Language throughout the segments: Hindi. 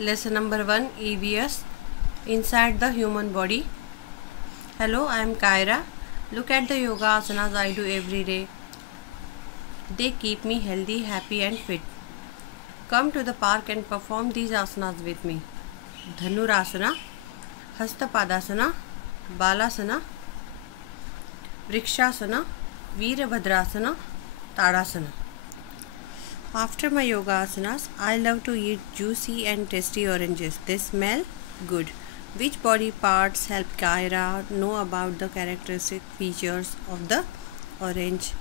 Lesson number 1, EVS, Inside the Human Body. Hello, I am Kyra. Look at the yoga asanas I do every day. They keep me healthy, happy and fit. Come to the park and perform these asanas with me. Dhanurasana, Hastapadasana, Balasana, Vrikshasana, Veerabhadrasana, Tadasana. After my yoga asanas, I love to eat juicy and tasty oranges. They smell good. Which body parts help Kyra know about the characteristic features of the orange?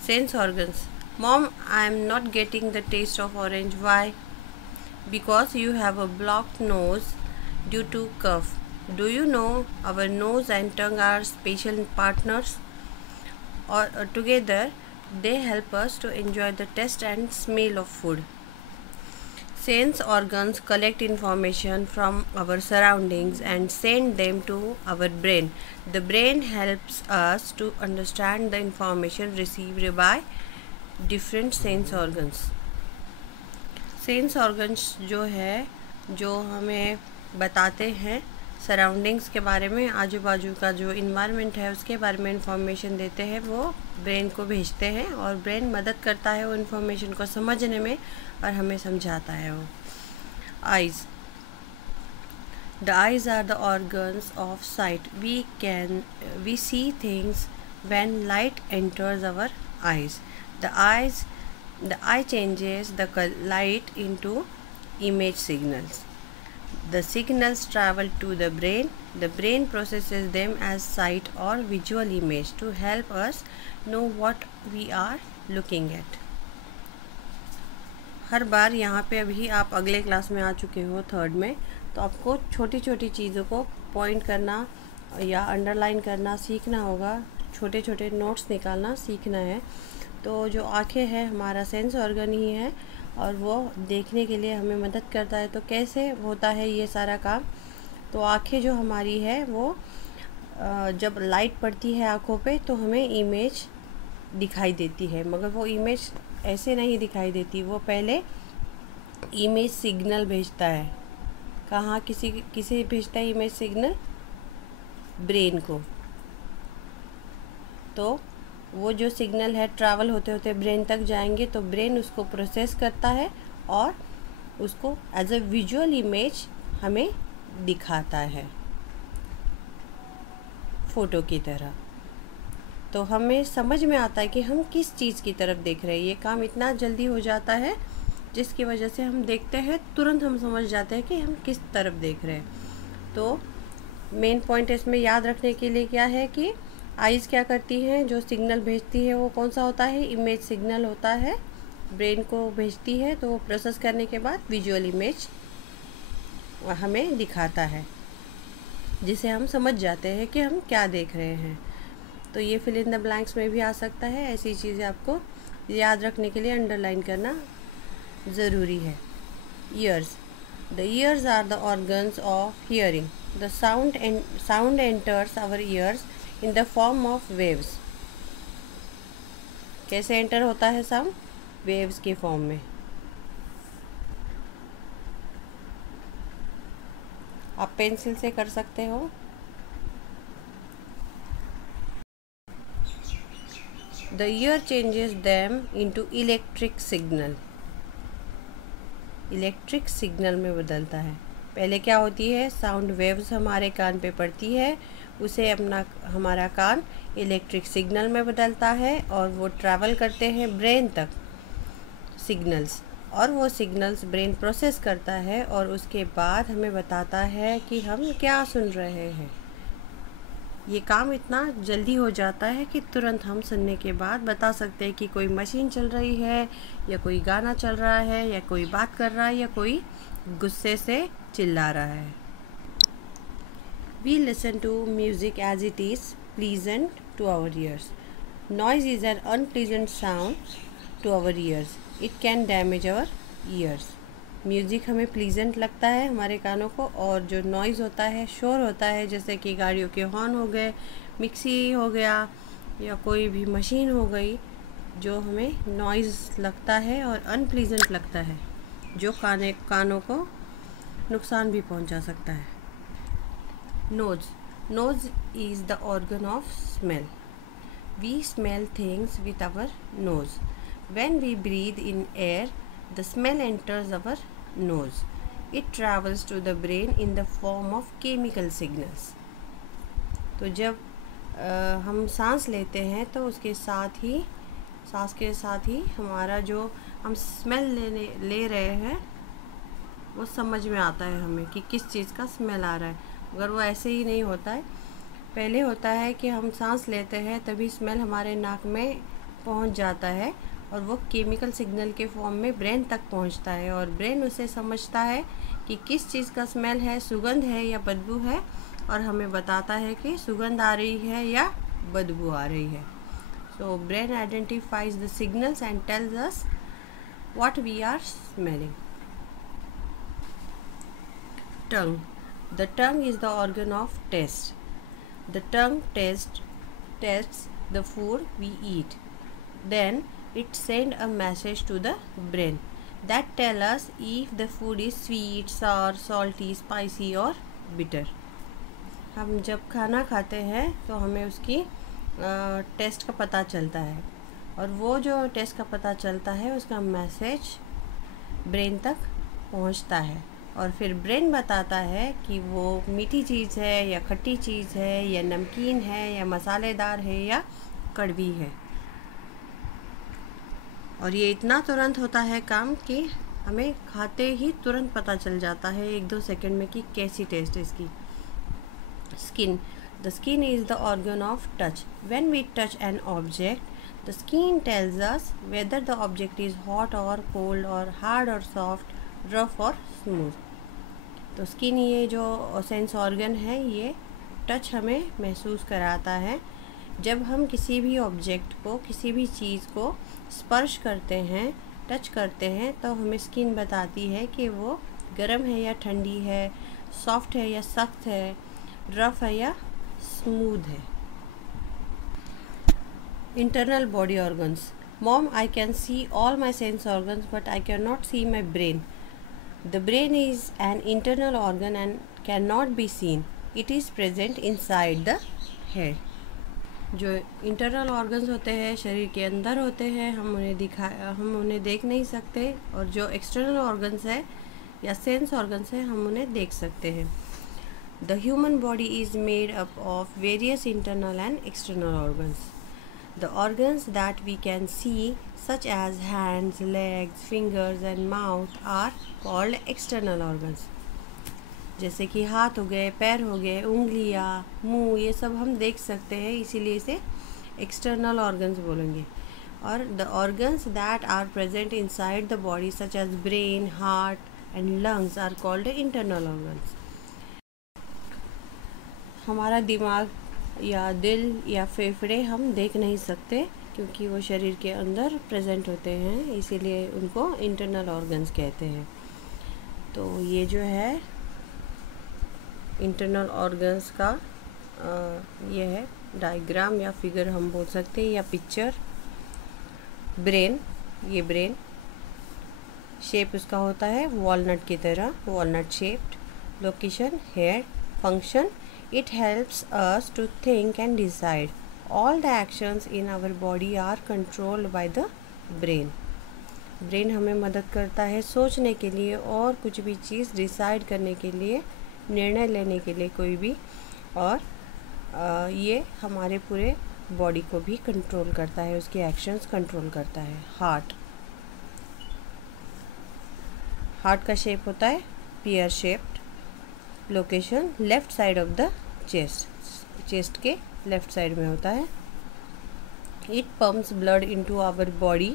Sense organs. Mom, I am not getting the taste of orange. Why? Because you have a blocked nose due to cough. Do you know our nose and tongue are special partners? Or together they help us to enjoy the taste and smell of food. Sense organs collect information from our surroundings and send them to our brain. The brain helps us to understand the information received by different sense organs. Sense organs जो है, जो हमें बताते हैं सराउंडिंग्स के बारे में, आजू बाजू का जो इन्वायरमेंट है उसके बारे में इंफॉर्मेशन देते हैं, वो ब्रेन को भेजते हैं और ब्रेन मदद करता है वो इन्फॉर्मेशन को समझने में और हमें समझाता है वो. Eyes. The eyes are the organs of sight. We see things when light enters our eyes. The eye changes the light into image signals. The signals travel to the brain. The brain processes them as sight or visual image to help us know what we are looking at. हर बार यहाँ पे अभी आप अगले क्लास में आ चुके हो, थर्ड में, तो आपको छोटी छोटी चीज़ों को पॉइंट करना या अंडरलाइन करना सीखना होगा, छोटे छोटे नोट्स निकालना सीखना है. तो जो आँखें हैं हमारा सेंस ऑर्गन ही है और वो देखने के लिए हमें मदद करता है. तो कैसे होता है ये सारा काम? तो आँखें जो हमारी है वो जब लाइट पड़ती है आँखों पे तो हमें इमेज दिखाई देती है, मगर वो इमेज ऐसे नहीं दिखाई देती. वो पहले इमेज सिग्नल भेजता है. कहाँ किसे भेजता है इमेज सिग्नल? ब्रेन को. तो वो जो सिग्नल है ट्रैवल होते होते ब्रेन तक जाएंगे, तो ब्रेन उसको प्रोसेस करता है और उसको एज अ विजुअल इमेज हमें दिखाता है फ़ोटो की तरह. तो हमें समझ में आता है कि हम किस चीज़ की तरफ देख रहे हैं. ये काम इतना जल्दी हो जाता है जिसकी वजह से हम देखते हैं तुरंत हम समझ जाते हैं कि हम किस तरफ देख रहे हैं. तो मेन पॉइंट इसमें याद रखने के लिए क्या है कि आइज़ क्या करती हैं, जो सिग्नल भेजती है वो कौन सा होता है? इमेज सिग्नल होता है. ब्रेन को भेजती है तो वो प्रोसेस करने के बाद विजुअल इमेज हमें दिखाता है, जिसे हम समझ जाते हैं कि हम क्या देख रहे हैं. तो ये फिल इन द ब्लैंक्स में भी आ सकता है. ऐसी चीज़ें आपको याद रखने के लिए अंडरलाइन करना ज़रूरी है. Ears. The ears are the organs of hearing. The sound enters our ears in the form of waves. कैसे एंटर होता है साउंड? वेव्स के फॉर्म में. आप पेंसिल से कर सकते हो. The ear changes them into electric signal. Electric signal में बदलता है. पहले क्या होती है? साउंड वेव्स हमारे कान पे पड़ती है, उसे हमारा कान इलेक्ट्रिक सिग्नल में बदलता है और वो ट्रैवल करते हैं ब्रेन तक सिग्नल्स, और वो सिग्नल्स ब्रेन प्रोसेस करता है और उसके बाद हमें बताता है कि हम क्या सुन रहे हैं. ये काम इतना जल्दी हो जाता है कि तुरंत हम सुनने के बाद बता सकते हैं कि कोई मशीन चल रही है या कोई गाना चल रहा है या कोई बात कर रहा है या कोई गुस्से से चिल्ला रहा है. We listen to music as it is pleasant to our ears. Noise is an unpleasant sound to our ears. It can damage our ears. Music हमें प्लीजेंट लगता है हमारे कानों को, और जो नॉइज़ होता है, शोर होता है, जैसे कि गाड़ियों के हॉर्न हो गए, मिक्सी हो गया या कोई भी मशीन हो गई, जो हमें नॉइज़ लगता है और अनप्लीजेंट लगता है, जो कानों को नुकसान भी पहुंचा सकता है। Nose, nose is the organ of smell. We smell things with our nose. When we breathe in air, the smell enters our nose. It travels to the brain in the form of chemical signals. तो जब हम सांस लेते हैं तो उसके साथ ही सांस के साथ ही हमारा जो हम स्मेल ले रहे हैं वो समझ में आता है हमें कि किस चीज़ का स्मेल आ रहा है। अगर वो ऐसे ही नहीं होता है, पहले होता है कि हम सांस लेते हैं तभी स्मेल हमारे नाक में पहुंच जाता है और वो केमिकल सिग्नल के फॉर्म में ब्रेन तक पहुंचता है और ब्रेन उसे समझता है कि किस चीज़ का स्मेल है, सुगंध है या बदबू है, और हमें बताता है कि सुगंध आ रही है या बदबू आ रही है। So brain identifies the signals and tells us what we are smelling. Tongue, the tongue is the organ of taste. The tongue tastes the food we eat. Then it sends a message to the brain that tells us if the food is sweet, sour, salty, spicy or bitter. हम जब खाना खाते हैं तो हमें उसकी टेस्ट का पता चलता है और वो जो टेस्ट का पता चलता है उसका मैसेज ब्रेन तक पहुंचता है और फिर ब्रेन बताता है कि वो मीठी चीज़ है या खट्टी चीज़ है या नमकीन है या मसालेदार है या कड़वी है। और ये इतना तुरंत होता है काम कि हमें खाते ही तुरंत पता चल जाता है 1-2 सेकंड में कि कैसी टेस्ट है इसकी। Skin, the skin is the organ of touch. When we touch an object the skin tells us whether the object is hot और कोल्ड और हार्ड और सॉफ्ट, रफ और स्मूथ। तो स्किन ये जो सेंस ऑर्गन है ये टच हमें महसूस कराता है। जब हम किसी भी ऑब्जेक्ट को, किसी भी चीज़ को स्पर्श करते हैं, टच करते हैं, तो हमें स्किन बताती है कि वो गर्म है या ठंडी है, सॉफ्ट है या सख्त है, रफ है या स्मूथ है। Internal body organs, mom I can see all my sense organs but I can not see my brain. The brain is an internal organ and cannot be seen. It is present inside the head. जो इंटरनल ऑर्गन्स होते हैं शरीर के अंदर होते हैं, हम उन्हें देख नहीं सकते, और जो एक्सटर्नल ऑर्गन्स है या सेंस ऑर्गन्स है हम उन्हें देख सकते हैं। The human body is made up of various internal and external organs. The organs that we can see, such as hands, legs, fingers and mouth, are called external organs. जैसे कि हाथ हो गए, पैर हो गए, उंगलियां, मुंह, ये सब हम देख सकते हैं, इसीलिए इसे एक्सटर्नल ऑर्गन्स बोलेंगे। और the organs that are present inside the body, such as brain, heart and lungs, are called internal organs. हमारा दिमाग या दिल या फेफड़े हम देख नहीं सकते क्योंकि वो शरीर के अंदर प्रेजेंट होते हैं, इसीलिए उनको इंटरनल ऑर्गन्स कहते हैं। तो ये जो है इंटरनल ऑर्गन्स का ये है डायग्राम या फिगर हम बोल सकते हैं या पिक्चर। ब्रेन, ये ब्रेन शेप उसका होता है वॉलनट की तरह, walnut shaped. Location head, function it helps us to think and decide. All the actions in our body are controlled by the brain. Brain हमें मदद करता है सोचने के लिए और कुछ भी चीज़ डिसाइड करने के लिए, निर्णय लेने के लिए कोई भी, और ये हमारे पूरे बॉडी को भी कंट्रोल करता है, उसके एक्शंस कंट्रोल करता है। हार्ट, हार्ट का शेप होता है pear shaped. Location left side of the chest, chest के लेफ्ट साइड में होता है। It pumps blood into our body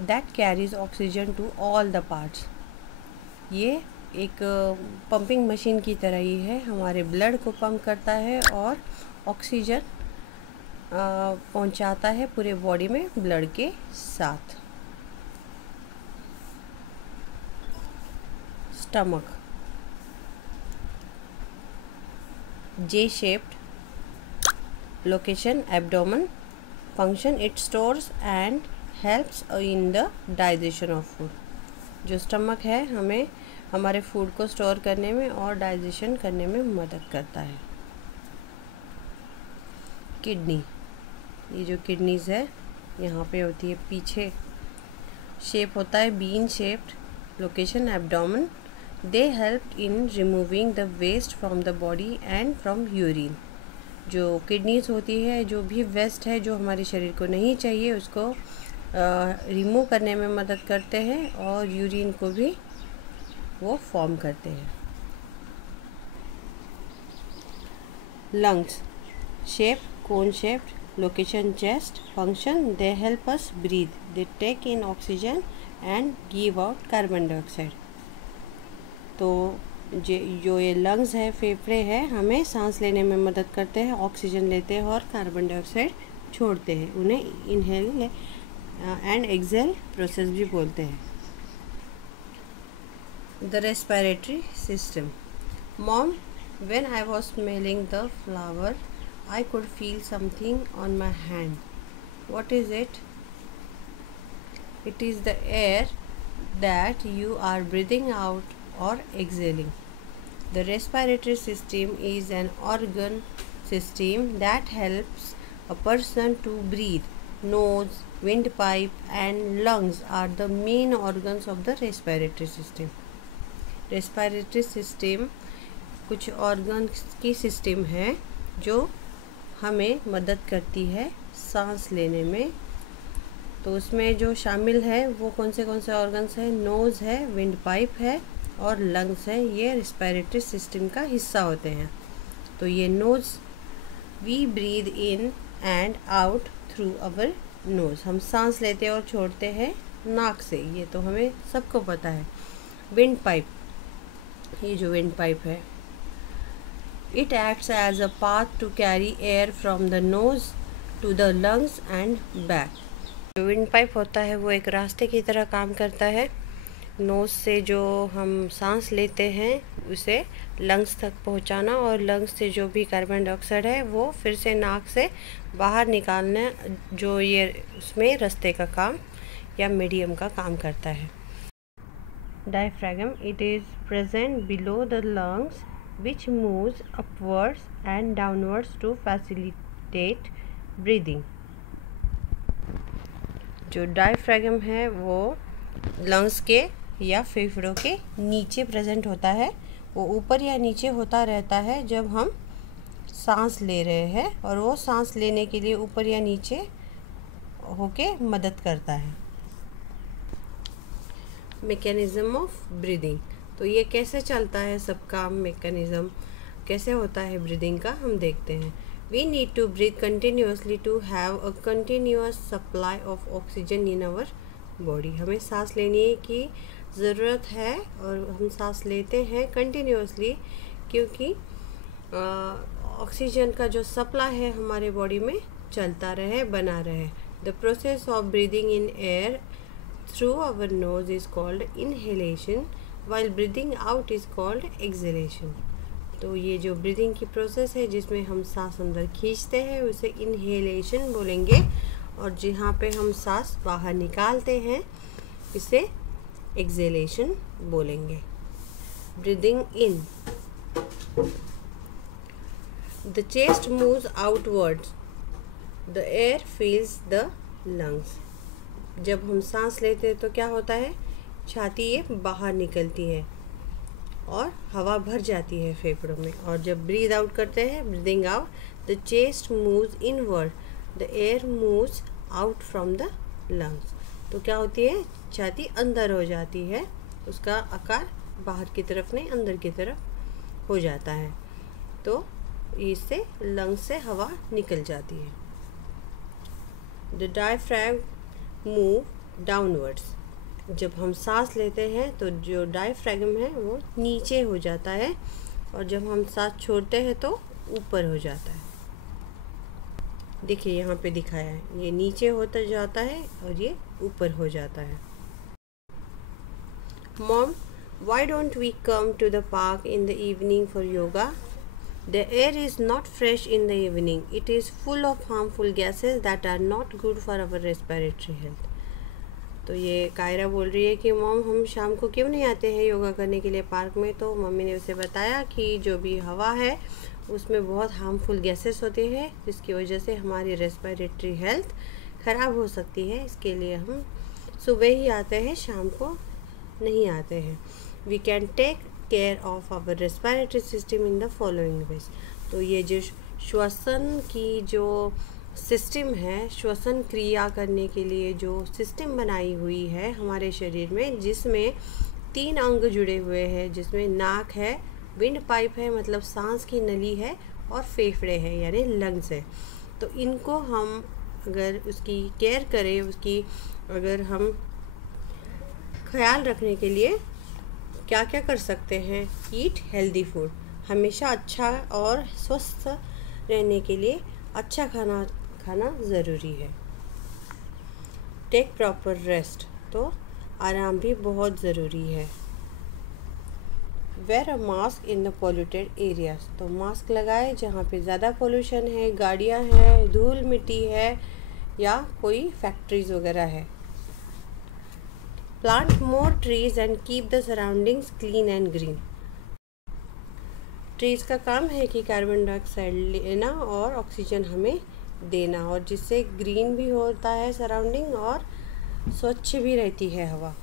that carries oxygen to all the parts. ये एक पंपिंग मशीन की तरह ही है, हमारे ब्लड को पंप करता है और ऑक्सीजन पहुंचाता है पूरे बॉडी में ब्लड के साथ। Stomach, J shaped. Location abdomen. Function it stores and helps in the digestion of food. जो स्टमक है हमें हमारे फूड को स्टोर करने में और डाइजेशन करने में मदद करता है। किडनी, ये जो किडनीज है यहाँ पे होती है पीछे, शेप होता है bean shaped, location abdomen. They help in removing the waste from the body and from urine. जो किडनीज होती है, जो भी वेस्ट है जो हमारे शरीर को नहीं चाहिए उसको रिमूव करने में मदद करते हैं और यूरिन को भी वो फॉर्म करते हैं। Lungs, shape cone shaped, location chest, function they help us breathe, they take in oxygen and give out carbon dioxide. तो जो ये लंग्स है, फेफड़े हैं, हमें सांस लेने में मदद करते हैं, ऑक्सीजन लेते हैं और कार्बन डाइऑक्साइड छोड़ते हैं। उन्हें इनहेल एंड एक्सेल प्रोसेस भी बोलते हैं। The respiratory system. Mom, when I was smelling the flower, I could feel something on my hand. What is it? It is the air that you are breathing out or exhaling. The respiratory system is an organ system that helps a person to breathe. Nose, windpipe and lungs are the main organs of the respiratory system. Respiratory system कुछ ऑर्गन्स की सिस्टम है जो हमें मदद करती है सांस लेने में। तो उसमें जो शामिल है वो कौन से ऑर्गन्स हैं? नोज़ है, विंड पाइप है और लंग्स है। ये रेस्पिरेटरी सिस्टम का हिस्सा होते हैं। तो ये nose, we breathe in and out through our nose. हम सांस लेते और छोड़ते हैं नाक से, ये तो हमें सबको पता है। विंड पाइप, ये जो विंड पाइप है, it acts as a path to carry air from the nose to the lungs and back. जो विंड पाइप होता है वो एक रास्ते की तरह काम करता है। नोज़ से जो हम सांस लेते हैं उसे लंग्स तक पहुंचाना और लंग्स से जो भी कार्बन डाइऑक्साइड है वो फिर से नाक से बाहर निकालना, जो ये उसमें रास्ते का काम या मीडियम का काम करता है। Diaphragm, it is present below the lungs which moves upwards and downwards to facilitate breathing. जो डायफ्रागम है वो लंग्स के या फेफड़ों के नीचे प्रेजेंट होता है। वो ऊपर या नीचे होता रहता है जब हम सांस ले रहे हैं और वो सांस लेने के लिए ऊपर या नीचे होके मदद करता है। मैकेनिज्म ऑफ ब्रीदिंग, तो ये कैसे चलता है सब काम, मैकेनिज्म कैसे होता है ब्रीदिंग का, हम देखते हैं। We need to breathe continuously to have a continuous supply of oxygen in our body. हमें सांस लेने की ज़रूरत है और हम सांस लेते हैं कंटिन्यूसली क्योंकि ऑक्सीजन का जो सप्लाई है हमारे बॉडी में चलता रहे, बना रहे। The process of breathing in air through our nose is called inhalation while breathing out is called exhalation. तो ये जो ब्रीदिंग की प्रोसेस है जिसमें हम सांस अंदर खींचते हैं उसे इनहेलेशन बोलेंगे और जहाँ पे हम सांस बाहर निकालते हैं इसे एक्सेलेशन बोलेंगे। Breathing in, the chest moves outwards, the air फिल्स the lungs. जब हम सांस लेते हैं तो क्या होता है? छाती ये बाहर निकलती है और हवा भर जाती है फेफड़ों में। और जब ब्रीद आउट करते हैं, breathing out, the chest moves inward, the air moves out from the lungs. तो क्या होती है? छाती अंदर हो जाती है, उसका आकार बाहर की तरफ नहीं अंदर की तरफ हो जाता है, तो इससे लंग्स से हवा निकल जाती है। द डायफ्रागम मूव डाउनवर्ड्स, जब हम सांस लेते हैं तो जो डायफ्रागम है वो नीचे हो जाता है और जब हम सांस छोड़ते हैं तो ऊपर हो जाता है। देखिए यहाँ पे दिखाया है, ये नीचे होता जाता है और ये ऊपर हो जाता है। Mom, why don't we come to the park in the evening for yoga? The air is not fresh in the evening. It is full of harmful gases that are not good for our respiratory health. तो ये कायरा बोल रही है कि मॉम हम शाम को क्यों नहीं आते हैं योगा करने के लिए पार्क में। तो मम्मी ने उसे बताया कि जो भी हवा है उसमें बहुत हार्मफुल गैसेस होते हैं, जिसकी वजह से हमारी रेस्पिरेटरी हेल्थ ख़राब हो सकती है। इसके लिए हम सुबह ही आते हैं, शाम को नहीं आते हैं। We can take care of our respiratory system in the following ways. तो ये जो श्वसन की जो सिस्टम है, श्वसन क्रिया करने के लिए जो सिस्टम बनाई हुई है हमारे शरीर में, जिसमें 3 अंग जुड़े हुए हैं, जिसमें नाक है, विंड पाइप है मतलब सांस की नली है, और फेफड़े हैं यानी लंग्स है। तो इनको हम अगर उसकी केयर करें, उसकी अगर हम ख्याल रखने के लिए क्या क्या कर सकते हैं? ईट हेल्दी फूड, हमेशा अच्छा और स्वस्थ रहने के लिए अच्छा खाना ज़रूरी है। टेक प्रॉपर रेस्ट, तो आराम भी बहुत ज़रूरी है। Wear a mask in the polluted areas, तो मास्क लगाए जहाँ पे ज़्यादा पोल्यूशन है, गाड़ियाँ हैं, धूल मिट्टी है या कोई फैक्ट्रीज़ वगैरह है। Plant more trees and keep the surroundings clean and green, trees का काम है कि कार्बन डाइऑक्साइड लेना और ऑक्सीजन हमें देना, और जिससे ग्रीन भी होता है सराउंडिंग और स्वच्छ भी रहती है हवा।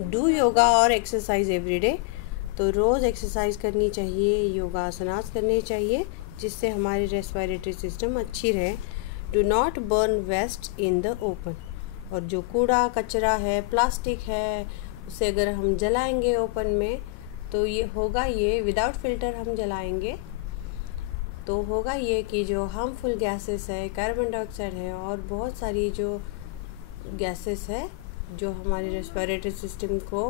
डू योगा और एक्सरसाइज एवरी डे, तो रोज़ एक्सरसाइज करनी चाहिए, योगा आसनास करने चाहिए, जिससे हमारी रेस्पिरेटरी सिस्टम अच्छी रहे। Do not burn waste in the open, और जो कूड़ा कचरा है, प्लास्टिक है, उसे अगर हम जलाएंगे ओपन में तो ये होगा, ये विदाउट फिल्टर हम जलाएंगे तो होगा ये कि जो हार्मफुल गैसेस है, कार्बन डाइऑक्साइड है और बहुत सारी जो गैसेस है जो हमारे रेस्पिरेटरी सिस्टम को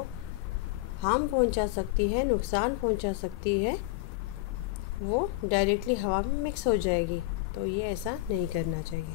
हार्म पहुंचा सकती है, नुकसान पहुंचा सकती है, वो डायरेक्टली हवा में मिक्स हो जाएगी। तो ये ऐसा नहीं करना चाहिए।